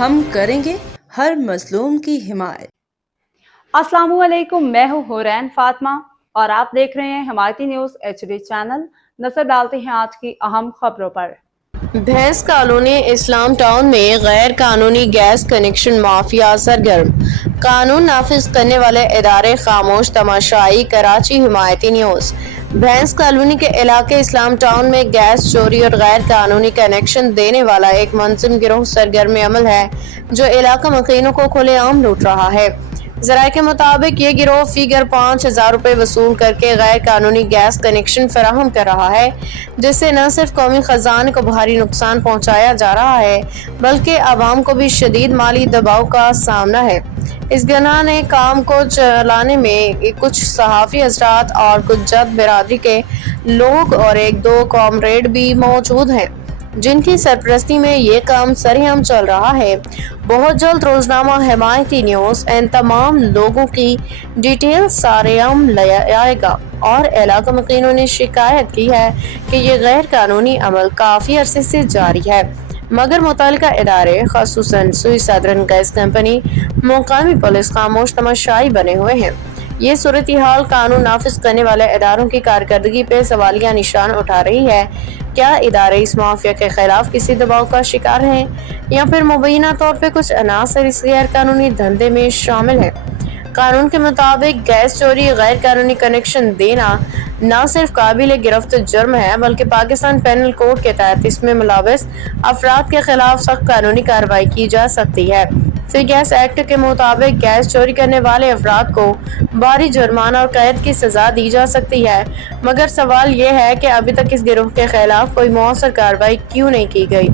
ہم کریں گے ہر مظلوم کی حمایت۔ السلام علیکم، میں ہوں حورین فاطمہ اور آپ دیکھ رہے ہیں حمایتی نیوز HD چینل۔ نظر ڈالتے ہیں آج کی اہم خبروں پر۔ بھینس کالونی اسلام ٹاؤن میں غیر قانونی گیس کنیکشن مافیا سرگرم، قانون نافذ کرنے والے ادارے خاموش، تماشائی۔ کراچی حمایتی نیوز۔ بھینس کالونی کے علاقے اسلام ٹاؤن میں گیس چوری اور غیر قانونی کنیکشن دینے والا ایک منظم گروہ سرگرم عمل ہے جو علاقہ مکینوں کو کھلے عام لوٹ رہا ہے۔ ذرائع کے مطابق یہ گروہ فی گر 5,000 روپے وصول کر کے غیر قانونی گیس کنیکشن فراہم کر رہا ہے، جس سے نہ صرف قومی خزانے کو بھاری نقصان پہنچایا جا رہا ہے بلکہ عوام کو بھی شدید مالی دباؤ کا سامنا ہے۔ اس گناہ نے کام کو چلانے میں کچھ صحافی حضرات اور کچھ جد برادری کے لوگ اور ایک دو کامریڈ بھی موجود ہیں جن کی سرپرستی میں یہ کام سرعام چل رہا ہے۔ بہت جلد روزنامہ حمایتی نیوز ان تمام لوگوں کی ڈیٹیل سرعام لائے گا اور علاقہ مکینوں نے شکایت کی ہے کہ یہ غیر قانونی عمل کافی عرصے سے جاری ہے، مگر متعلقہ ادارے خصوصاً سوئی سدرن گیس کمپنی، مقامی پولیس خاموش تماشائی بنے ہوئے ہیں۔ یہ صورتحال قانون نافذ کرنے والے اداروں کی کارکردگی پہ سوالیہ نشان اٹھا رہی ہے۔ کیا ادارے اس مافیا کے خلاف کسی دباؤ کا شکار ہیں یا پھر مبینہ طور پہ کچھ عناصر اس غیر قانونی دھندے میں شامل ہیں؟ قانون کے مطابق گیس چوری، غیر قانونی کنیکشن دینا نہ صرف قابل گرفت جرم ہے بلکہ پاکستان پینل کوڈ کے تحت اس میں ملوث افراد کے خلاف سخت قانونی کارروائی کی جا سکتی ہے۔ فی گیس ایکٹ کے مطابق گیس چوری کرنے والے افراد کو بھاری جرمانہ اور قید کی سزا دی جا سکتی ہے، مگر سوال یہ ہے کہ ابھی تک اس گروہ کے خلاف کوئی مؤثر کارروائی کیوں نہیں کی گئی؟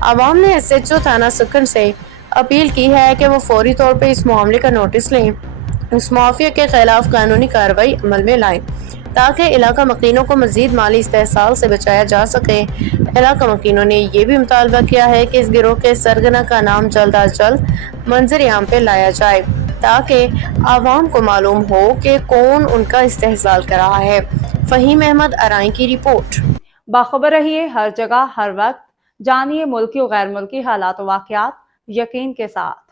عوام نے SHO تھانہ سکھن سے اپیل کی ہے کہ وہ فوری طور پہ اس معاملے کا نوٹس لیں، اس مافیا کے خلاف قانونی کارروائی عمل میں لائیں تاکہ علاقہ مکینوں کو مزید مالی استحصال سے بچایا جا سکے۔ علاقہ مکینوں نے یہ بھی مطالبہ کیا ہے کہ اس گروہ کے سرگنا کا نام جلد از جلد منظر عام پہ لایا جائے تاکہ عوام کو معلوم ہو کہ کون ان کا استحصال کر رہا ہے۔ فہیم احمد ارائیں کی رپورٹ۔ باخبر رہیے ہر جگہ ہر وقت، جانیے ملکی و غیر ملکی حالات و واقعات یقین کے ساتھ۔